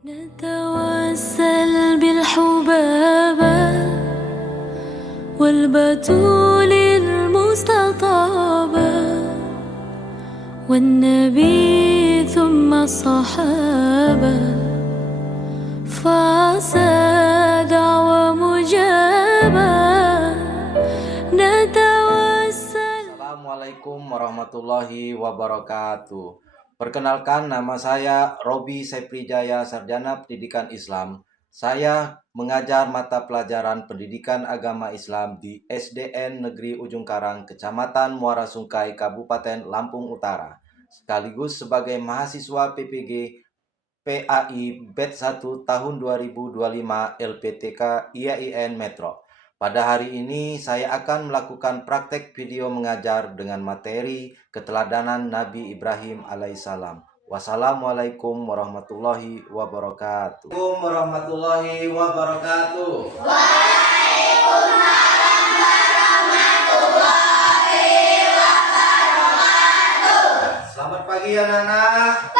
نتوسل بالحبابة والبتول المستطابة والنبي ثم الصحابة فعسى دعوة مجابة نتوسل. Assalamualaikum warahmatullahi wabarakatuh. Perkenalkan, nama saya Robi Seprijaya, Sarjana Pendidikan Islam. Saya mengajar mata pelajaran Pendidikan Agama Islam di SDN Negeri Ujung Karang, Kecamatan Muara Sungkai, Kabupaten Lampung Utara. Sekaligus sebagai mahasiswa PPG PAI Batch 1 tahun 2025 LPTK IAIN Metro. Pada hari ini saya akan melakukan praktek video mengajar dengan materi keteladanan Nabi Ibrahim alaihissalam. Wassalamualaikum warahmatullahi wabarakatuh. Warahmatullahi wabarakatuh. Waalaikumsalam warahmatullahi wabarakatuh. Selamat pagi anak-anak.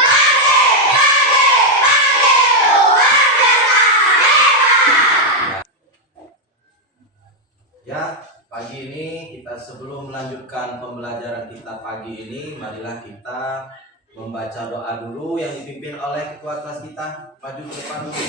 Ya, pagi ini kita sebelum melanjutkan pembelajaran kita pagi ini, marilah kita membaca doa dulu yang dipimpin oleh ketua kelas kita. Maju ke depan dulu.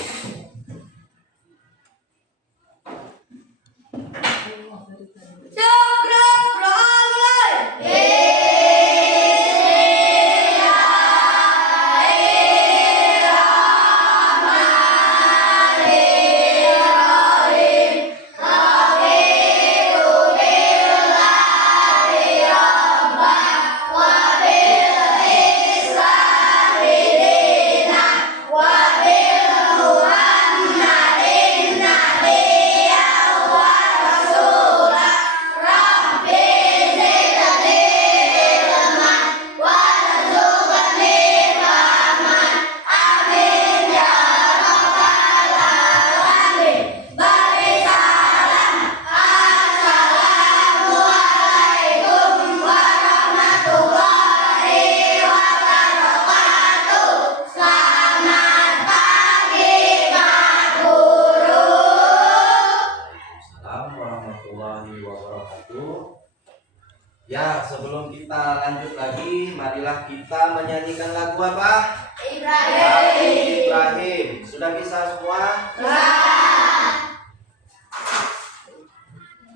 Ya, sebelum kita lanjut lagi, marilah kita menyanyikan lagu apa? Ibrahim. Sudah bisa semua?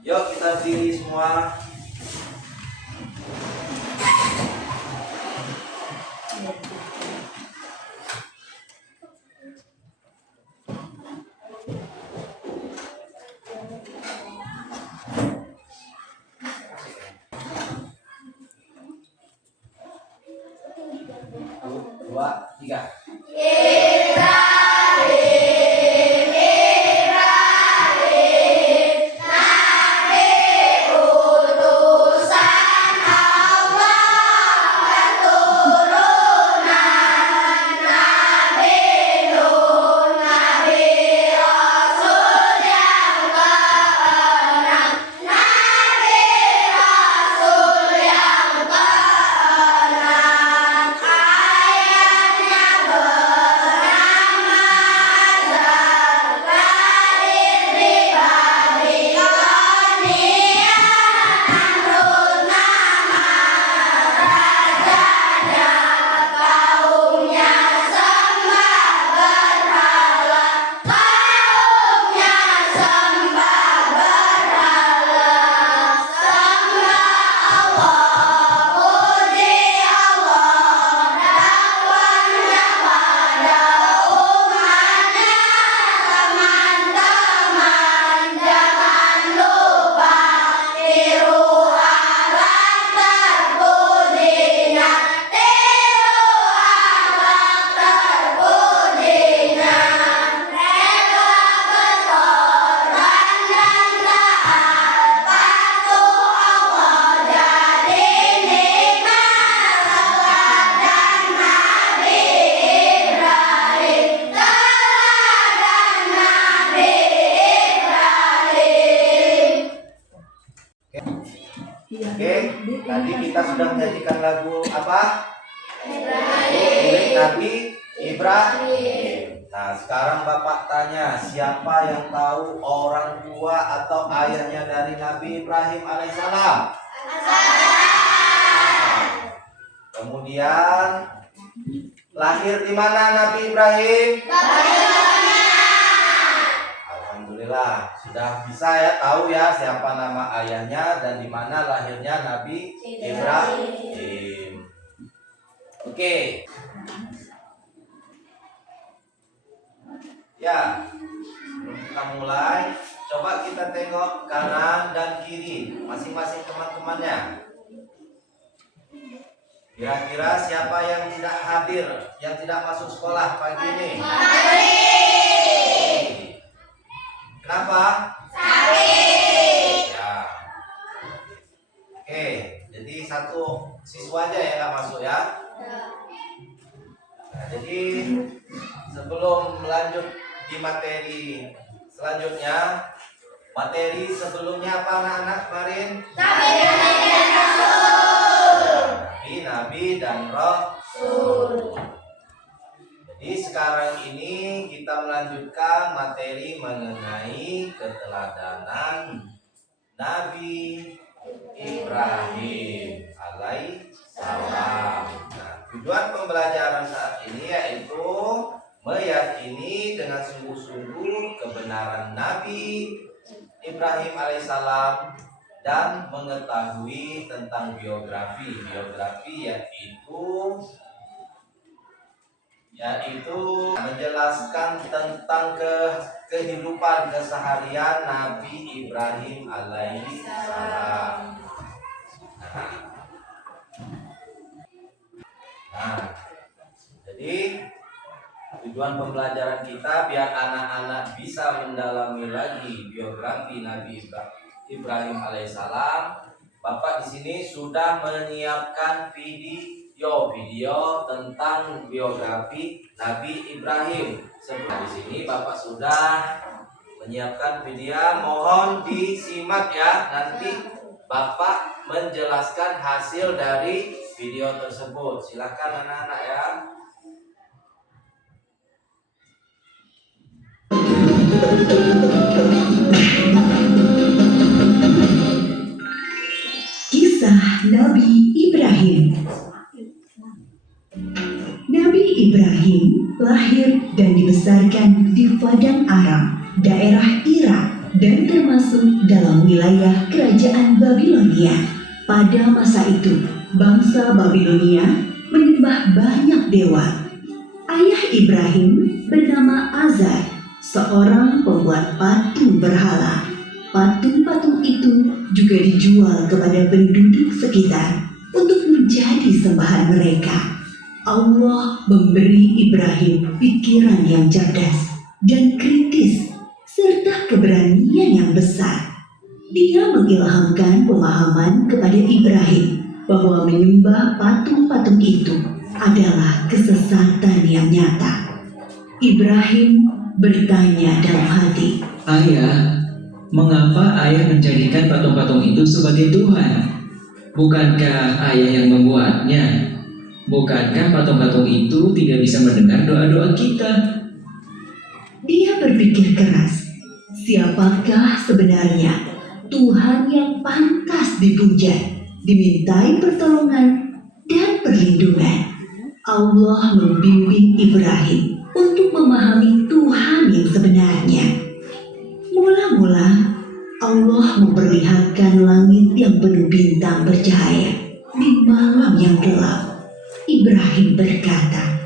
Yuk kita berdiri semua. Satu, dua, tiga. Tadi kita sudah menyanyikan lagu apa? Nabi Ibrahim. Nah, Nah, sekarang Bapak tanya, siapa yang tahu orang tua atau ayahnya dari Nabi Ibrahim alaihissalam? Kemudian lahir di mana Nabi Ibrahim? Alhamdulillah, sudah bisa ya tahu ya siapa nama ayahnya dan di mana lahirnya Nabi Ibrahim. Oke. Ya, kita mulai. Coba kita tengok kanan dan kiri masing-masing teman-temannya. Kira-kira siapa yang tidak hadir, yang tidak masuk sekolah pagi ini? Kenapa? Sakit. Ya. Oke, jadi satu siswa aja yang nggak masuk ya. Nah, jadi sebelum melanjut di materi selanjutnya, materi sebelumnya apa anak-anak kemarin? Nabi dan Rasul. Jadi sekarang ini kita melanjutkan materi mengenai keteladanan Nabi Ibrahim alaihissalam. Nah, tujuan pembelajaran saat ini yaitu meyakini dengan sungguh-sungguh kebenaran Nabi Ibrahim alaihissalam dan mengetahui tentang biografi yaitu menjelaskan tentang kehidupan keseharian Nabi Ibrahim alaihissalam. Nah, jadi tujuan pembelajaran kita biar anak-anak bisa mendalami lagi biografi Nabi Ibrahim alaihissalam. Bapak di sini sudah menyiapkan video tentang biografi Nabi Ibrahim. Sebelum di sini Bapak sudah menyiapkan video, mohon disimak ya. Nanti Bapak menjelaskan hasil dari video tersebut. Silakan anak-anak ya. Kisah Nabi Ibrahim. Nabi Ibrahim lahir dan dibesarkan di Padang Aram, daerah Irak, dan termasuk dalam wilayah kerajaan Babilonia. Pada masa itu, bangsa Babilonia menyembah banyak dewa. Ayah Ibrahim bernama Azar, seorang pembuat patung berhala. Patung-patung itu juga dijual kepada penduduk sekitar untuk menjadi sembahan mereka. Allah memberi Ibrahim pikiran yang cerdas dan kritis serta keberanian yang besar. Dia mengilhamkan pemahaman kepada Ibrahim bahwa menyembah patung-patung itu adalah kesesatan yang nyata. Ibrahim bertanya dalam hati, "Ayah, mengapa ayah menjadikan patung-patung itu sebagai Tuhan? Bukankah ayah yang membuatnya? Bukankah patung-patung itu tidak bisa mendengar doa-doa kita?" Dia berpikir keras, siapakah sebenarnya Tuhan yang pantas dipuja, dimintai pertolongan dan perlindungan? Allah membimbing Ibrahim untuk memahami Tuhan yang sebenarnya. Mula-mula Allah memperlihatkan langit yang penuh bintang bercahaya di malam yang gelap. Ibrahim berkata,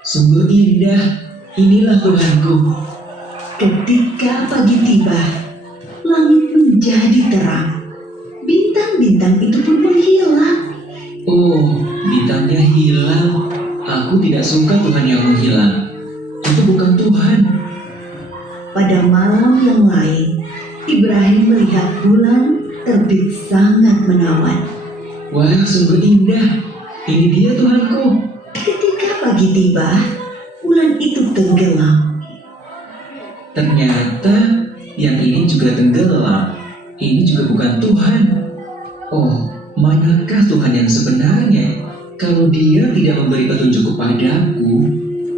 "Sungguh indah, inilah Tuhanku." Ketika pagi tiba, langit menjadi terang. Bintang-bintang itu pun menghilang. "Oh, bintangnya hilang. Aku tidak suka Tuhan yang menghilang. Itu bukan Tuhan." Pada malam yang lain, Ibrahim melihat bulan terbit sangat menawan. "Wah, sungguh indah. Ini dia Tuhanku." Ketika pagi tiba, bulan itu tenggelam. Ternyata yang ini juga tenggelam. Ini juga bukan Tuhan. Oh, manakah Tuhan yang sebenarnya? Kalau Dia tidak memberi petunjuk kepadaku,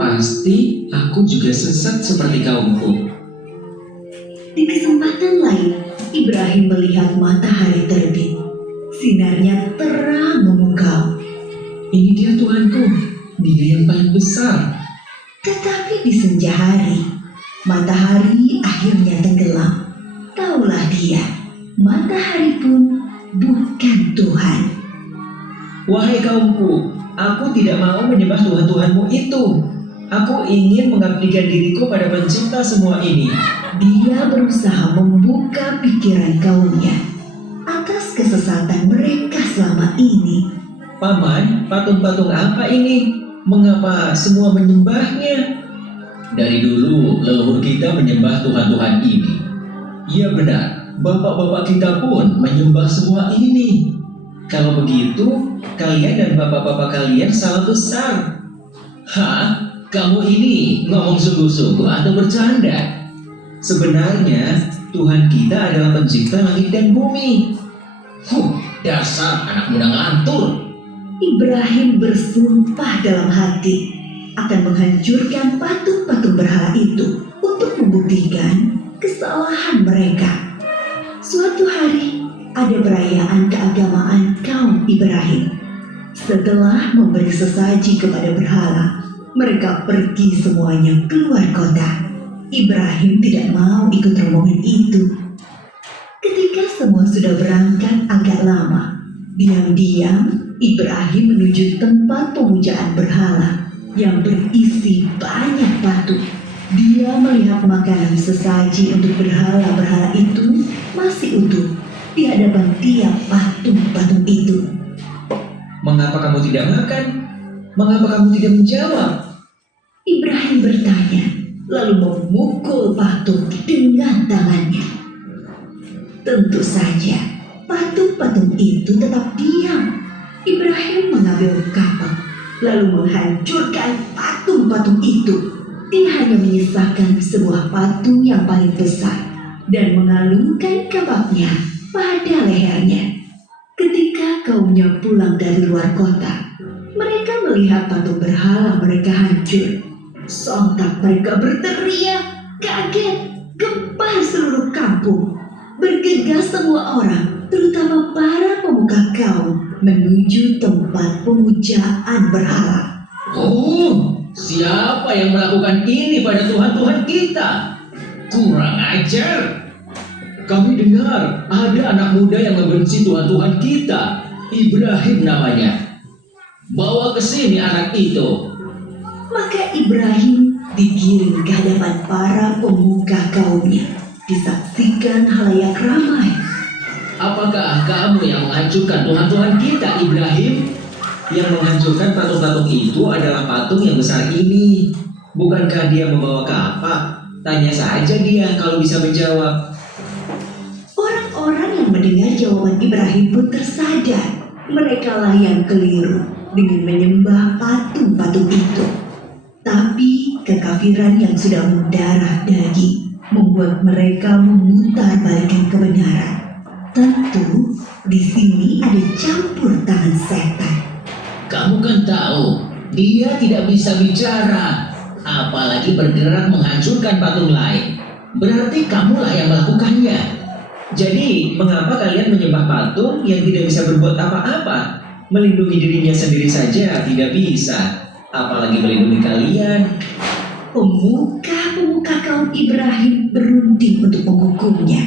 pasti aku juga sesat seperti kaumku. Di kesempatan lain, Ibrahim melihat matahari terbit. Sinarnya terang memukau. Ini dia Tuhanku, dia yang paling besar. Tetapi di senja hari, matahari akhirnya tenggelam. Taulah dia, matahari pun bukan Tuhan. Wahai kaumku, aku tidak mau menyembah Tuhan-Tuhanmu itu. Aku ingin mengabdikan diriku pada pencipta semua ini. Dia berusaha membuka pikiran kaumnya atas kesesatan mereka selama ini. Paman, patung-patung apa ini? Mengapa semua menyembahnya? Dari dulu leluhur kita menyembah Tuhan-Tuhan ini. Iya benar, bapak-bapak kita pun menyembah semua ini. Kalau begitu, kalian dan bapak-bapak kalian salah besar. Hah? Kamu ini ngomong sungguh-sungguh atau bercanda? Sebenarnya Tuhan kita adalah pencipta langit dan bumi. Dasar anak muda ngantur. Ibrahim bersumpah dalam hati akan menghancurkan patung-patung berhala itu untuk membuktikan kesalahan mereka. Suatu hari ada perayaan keagamaan kaum Ibrahim. Setelah memberi sesaji kepada berhala, mereka pergi semuanya keluar kota. Ibrahim tidak mau ikut rombongan itu. Ketika semua sudah berangkat agak lama, diam-diam Ibrahim menuju tempat pemujaan berhala yang berisi banyak patung. Dia melihat makanan sesaji untuk berhala-berhala itu masih utuh di hadapan tiap patung-patung itu. Mengapa kamu tidak makan? Mengapa kamu tidak menjawab? Ibrahim bertanya, lalu memukul patung dengan tangannya. Tentu saja, patung-patung itu tetap diam. Ibrahim mengambil kapak, lalu menghancurkan patung-patung itu. Dia hanya menyisakan sebuah patung yang paling besar dan mengalungkan kapaknya pada lehernya. Ketika kaumnya pulang dari luar kota, mereka melihat patung berhala mereka hancur. Sontak mereka berteriak, kaget, gempar seluruh kampung. Bergegas semua orang, terutama para pemuka kaum, menuju tempat pemujaan berhala. Oh, siapa yang melakukan ini pada Tuhan-Tuhan kita? Kurang ajar. Kami dengar ada anak muda yang membenci Tuhan-Tuhan kita. Ibrahim namanya. Bawa ke sini anak itu. Maka Ibrahim digiring ke hadapan para pemuka kaumnya, disaksikan halayak ramai. Apakah kamu yang menghancurkan Tuhan-Tuhan kita, Ibrahim? Yang menghancurkan patung-patung itu adalah patung yang besar ini. Bukankah dia membawa kapak? Tanya saja dia kalau bisa menjawab. Orang-orang yang mendengar jawaban Ibrahim pun tersadar. Merekalah yang keliru dengan menyembah patung-patung itu. Tapi kekafiran yang sudah mendarah daging membuat mereka memutar balikan kebenaran. Tentu di sini ada campur tangan setan. Kamu kan tahu, dia tidak bisa bicara, apalagi bergerak menghancurkan patung lain. Berarti kamulah yang melakukannya. Jadi, mengapa kalian menyembah patung yang tidak bisa berbuat apa-apa? Melindungi dirinya sendiri saja tidak bisa, apalagi melindungi kalian. Pemuka-pemuka kaum Ibrahim berunding untuk menghukumnya.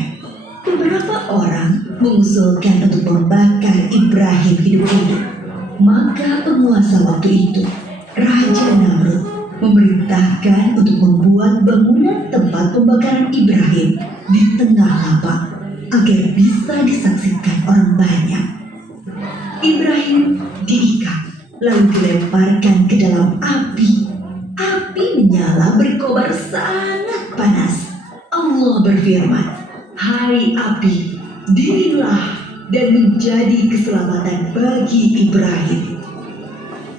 Beberapa orang mengusulkan untuk membakar Ibrahim hidup-hidup. Maka penguasa waktu itu, Raja Namrud, memerintahkan untuk membuat bangunan tempat pembakaran Ibrahim di tengah lapang agar bisa disaksikan orang banyak. Ibrahim diikat lalu dilemparkan ke dalam api. Api menyala berkobar sangat panas. Allah berfirman, "Hai api, dinginlah dan menjadi keselamatan bagi Ibrahim."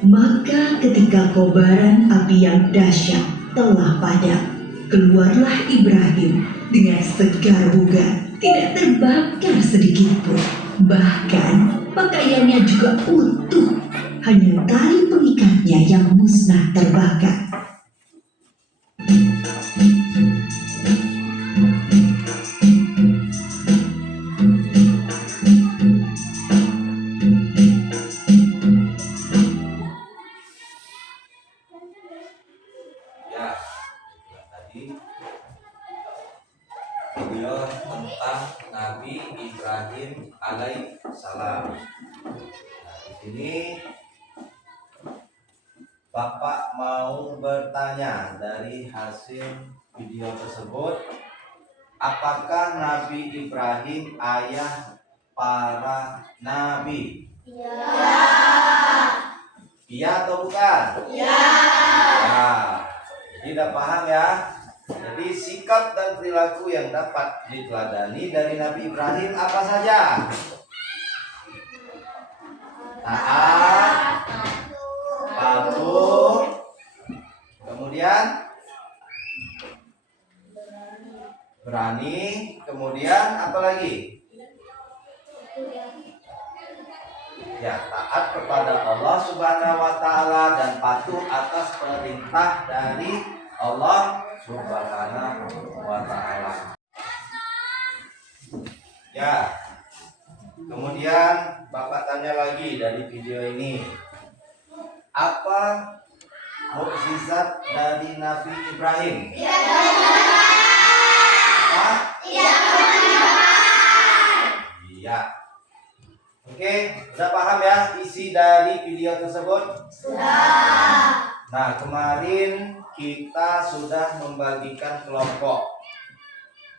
Maka ketika kobaran api yang dahsyat telah padam, keluarlah Ibrahim dengan segar bugar, tidak terbakar sedikit pun. Bahkan pakaiannya juga utuh, hanya tali pengikatnya yang musnah terbakar. di video tentang Nabi Ibrahim alaihissalam. Nah, di sini Bapak mau bertanya dari hasil video tersebut, apakah Nabi Ibrahim ayah para nabi? Iya atau bukan? Nah, jadi udah paham ya. Jadi sikap dan perilaku yang dapat diteladani dari Nabi Ibrahim apa saja? Taat, patuh, kemudian berani, kemudian apa lagi? Ya, taat kepada Allah Subhanahu wa taala dan patuh atas perintah dari Allah Subhanahu wa taala. Ya. Kemudian Bapak tanya lagi dari video ini. Apa mukjizat dari Nabi Ibrahim? Apa? Iya. Oke, sudah paham ya isi dari video tersebut? Sudah. Nah, kemarin kita sudah membagikan kelompok.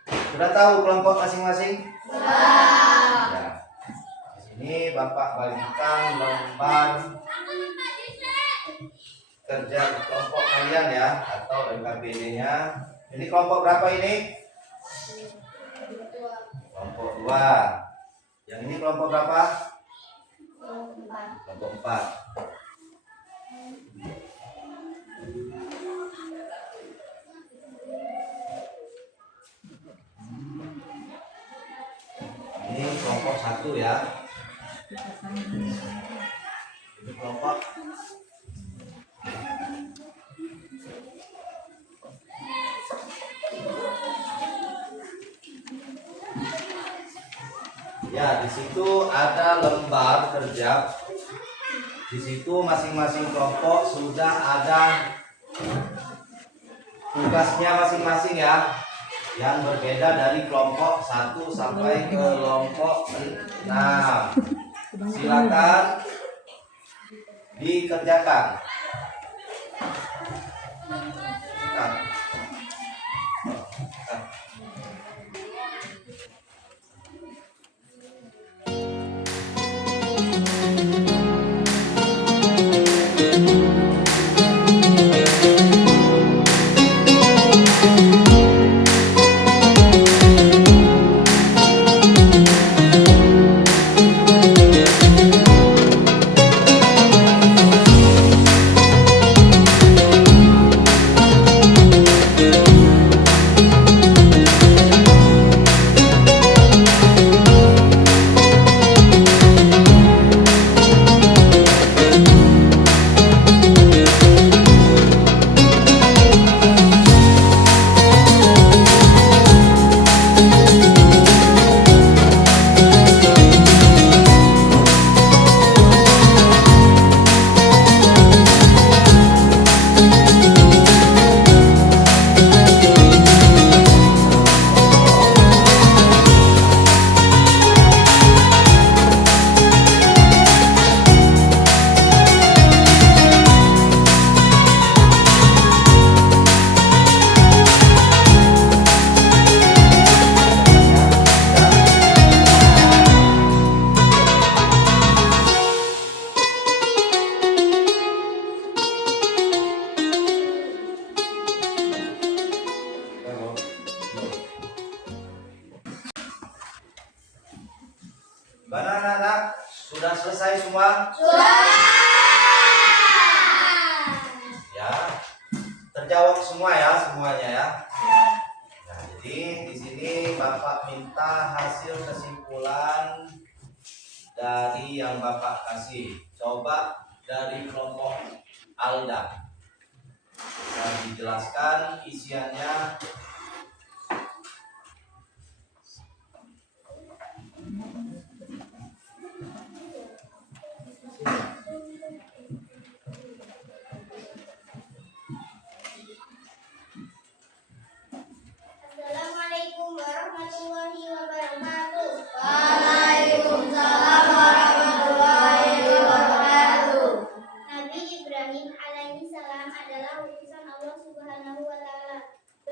Sudah tahu kelompok masing-masing? Sudah. Ya. Di sini Bapak bagikan lembar kerja kelompok kalian ya, atau LKPD-nya. Ini kelompok berapa ini? Kelompok 2. Yang ini kelompok berapa? Kelompok 4. Ini kelompok 1 ya. Ini kelompok ya, di situ ada lembar kerja. Di situ masing-masing kelompok sudah ada tugasnya masing-masing ya, yang berbeda dari kelompok 1 sampai ke kelompok 6. Silakan dikerjakan. Gimana anak-anak? Sudah selesai semua? Sudah. Ya, terjawab semua ya, semuanya ya. Nah, jadi di sini Bapak minta hasil kesimpulan dari yang Bapak kasih. Coba dari kelompok Alda. Dan dijelaskan isiannya.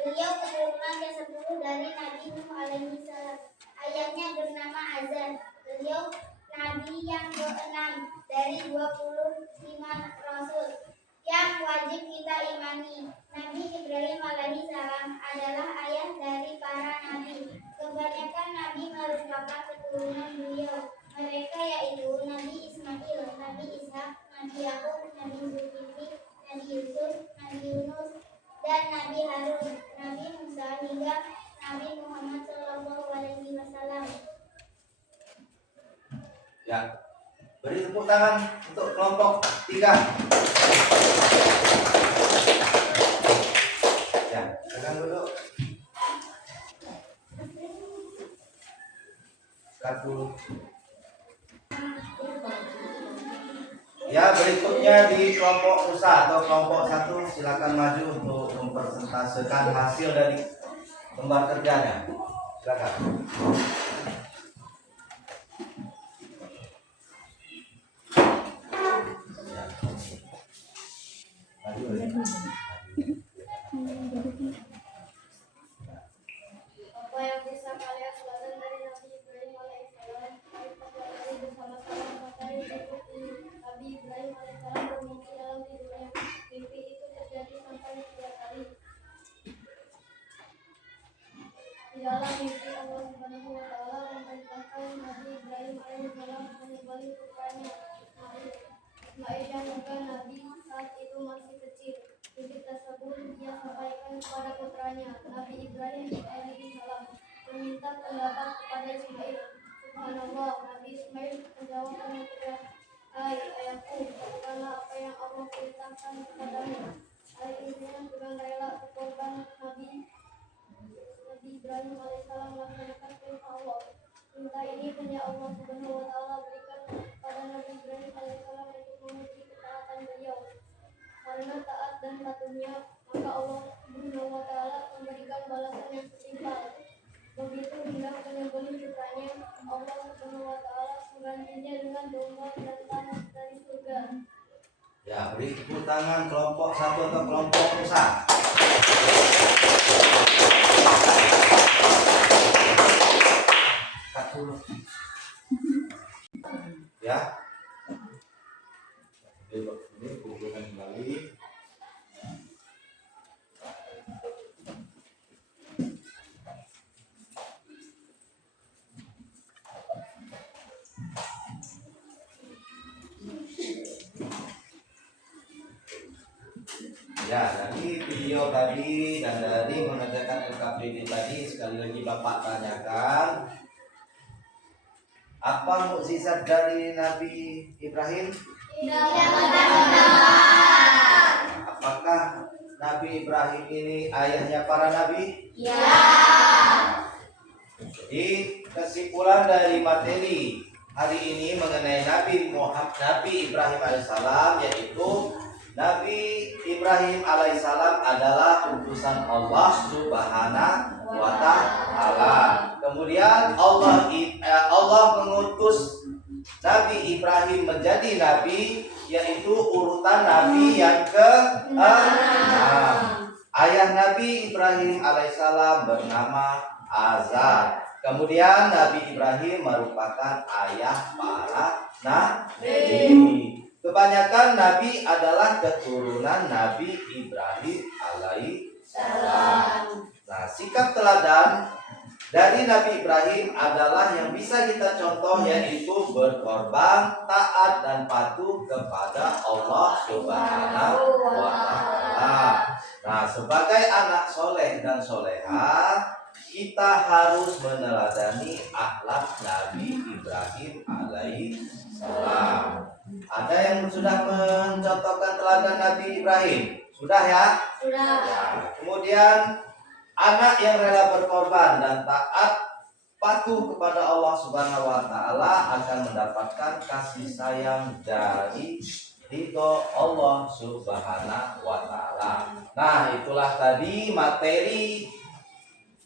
Beliau keturunan ke-10 dari Nabi Nuh alaihi salam. Ayahnya bernama Azan. Beliau Nabi yang ke-6 dari 25 Rasul yang wajib kita imani. Nabi Ibrahim alaihi salam adalah ayah dari para nabi. Kebanyakan nabi merupakan keturunan beliau. Mereka yaitu Nabi Ismail, Nabi Ishak, Nabi Yakub, Nabi Zulkifli, Nabi Yusuf, Nabi Yunus, dan Nabi Harun, Nabi Musa hingga Nabi Muhammad SAW. Ya, beri tepuk tangan untuk kelompok 3. Ya, tekan dulu. Cut dulu. Ya, berikutnya di kelompok Nusa atau kelompok 1 silakan maju untuk mempresentasekan hasil dari lembar kerjanya. Silakan. Ya. Maju, maju. Apa yang bisa kalian pelajaran dari Nabi Ibrahim alaihissalam? Mari pelajari bersama-sama materi berikut ini. Nabi Ibrahim alaihissalam bermimpi dalam tidurnya. Mimpi itu terjadi sampai 3 kali. Di dalam mimpi Allah Subhanahu wa taala memerintahkan Nabi Ibrahim alaihissalam menyembelih putranya Ismail yang bukan nabi saat itu masih kecil. Mimpi tersebut dia sampaikan kepada putranya Nabi Ibrahim alaihissalam meminta pendapat kepada Ismail. Subhanallah, Nabi Ismail menjawab dengan tegas, "Hai ayahku, lakukanlah apa yang Allah perintahkan kepadamu." Hal ini dengan rela berkorban Nabi Ibrahim alaihissalam melaksanakan perintah Allah. Perintah ini hanya Allah Subhanahu wa taala berikan pada Nabi Ibrahim alaihissalam untuk menguji ketaatan beliau. Karena taat dan patuhnya, maka Allah Subhanahu wa taala memberikan balasan yang setimpal. Begitu hendak menyembelih putranya, Allah Subhanahu wa taala menggantinya dengan domba jantan dari surga. Ya, beri tepuk tangan kelompok 1 atau kelompok Nusa. Cut dulu. Ya. Ini kumpulkan kembali. Ya, dari video tadi dan dari mengerjakan LKPD tadi sekali lagi Bapak tanyakan, apa mukjizat dari Nabi Ibrahim? Apakah Nabi Ibrahim ini ayahnya para nabi? Ya. Jadi kesimpulan dari materi hari ini mengenai Nabi Ibrahim alaihissalam yaitu Nabi Ibrahim alaihissalam adalah utusan Allah Subhanahu wa taala. Kemudian Allah mengutus Nabi Ibrahim menjadi nabi, yaitu urutan nabi yang ke-6. Ayah Nabi Ibrahim alaihissalam bernama Azar. Kemudian Nabi Ibrahim merupakan ayah para nabi. Kebanyakan nabi adalah keturunan Nabi Ibrahim alaihissalam. Nah, sikap teladan dari Nabi Ibrahim adalah yang bisa kita contoh, yaitu berkorban, taat dan patuh kepada Allah Subhanahu wa taala. Nah, sebagai anak soleh dan soleha, kita harus meneladani akhlak Nabi Ibrahim alaihissalam. Ada yang sudah mencontohkan teladan Nabi Ibrahim? Sudah ya? Sudah. Ya. Kemudian anak yang rela berkorban dan taat patuh kepada Allah Subhanahu wa taala akan mendapatkan kasih sayang dari ridho Allah Subhanahu wa taala. Nah, itulah tadi materi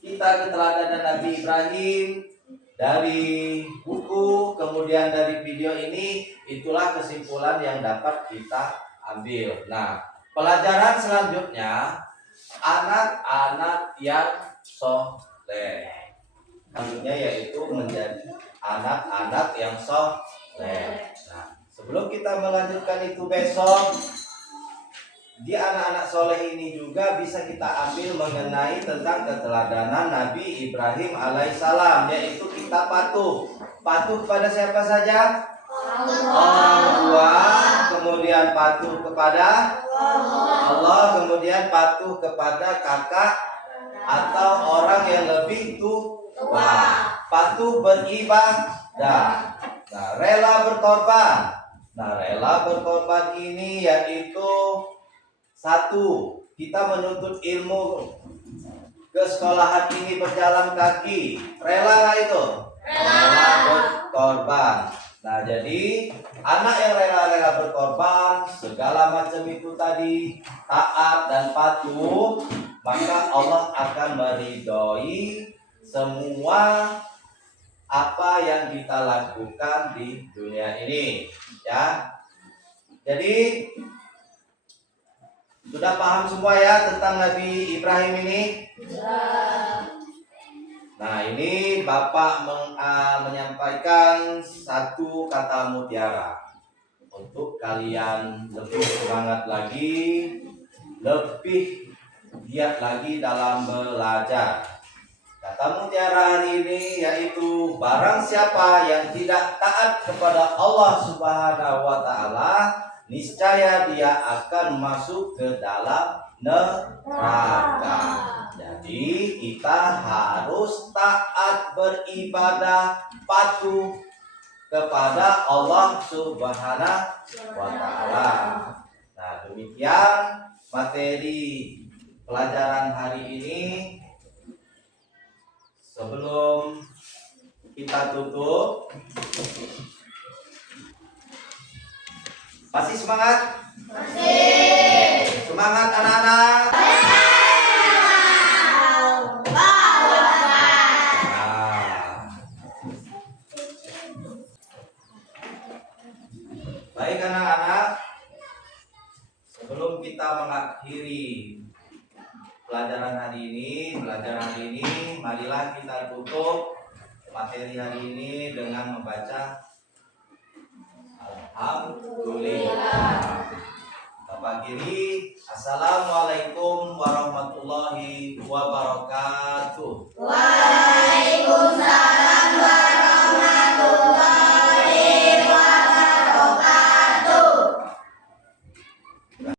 kita keteladanan Nabi Ibrahim dari buku, kemudian dari video ini. Itulah kesimpulan yang dapat kita ambil. Nah, pelajaran selanjutnya, anak-anak yang soleh. Maksudnya yaitu menjadi anak-anak yang soleh. Nah, sebelum kita melanjutkan itu besok, di anak-anak soleh ini juga bisa kita ambil mengenai tentang keteladanan Nabi Ibrahim alaihissalam, yaitu kita patuh. Patuh kepada siapa saja? Orang tua, kemudian patuh kepada Allah, kemudian patuh kepada kakak atau orang yang lebih tua. Patuh beribadah. Nah, rela berkorban. Nah, rela berkorban ini yaitu satu, kita menuntut ilmu ke sekolahan ini berjalan kaki. Rela nggak itu? Rela berkorban. Nah, jadi anak yang rela-rela berkorban, segala macam itu tadi, taat dan patuh, maka Allah akan meridhoi semua apa yang kita lakukan di dunia ini, ya. Jadi sudah paham semua ya tentang Nabi Ibrahim ini? Nah, ini Bapak menyampaikan satu kata mutiara untuk kalian lebih semangat lagi, lebih giat lagi dalam belajar. Kata mutiara hari ini yaitu barang siapa yang tidak taat kepada Allah Subhanahu wa taala, niscaya dia akan masuk ke dalam neraka. Jadi kita harus taat beribadah, patuh kepada Allah Subhanahu wa taala. Nah, demikian materi pelajaran hari ini. Sebelum kita tutup, masih semangat? Masih. Semangat anak-anak? Baik anak-anak, sebelum kita mengakhiri pelajaran hari ini, marilah kita tutup materi hari ini dengan membaca Alhamdulillah. Bapak kiri, Assalamualaikum warahmatullahi wabarakatuh.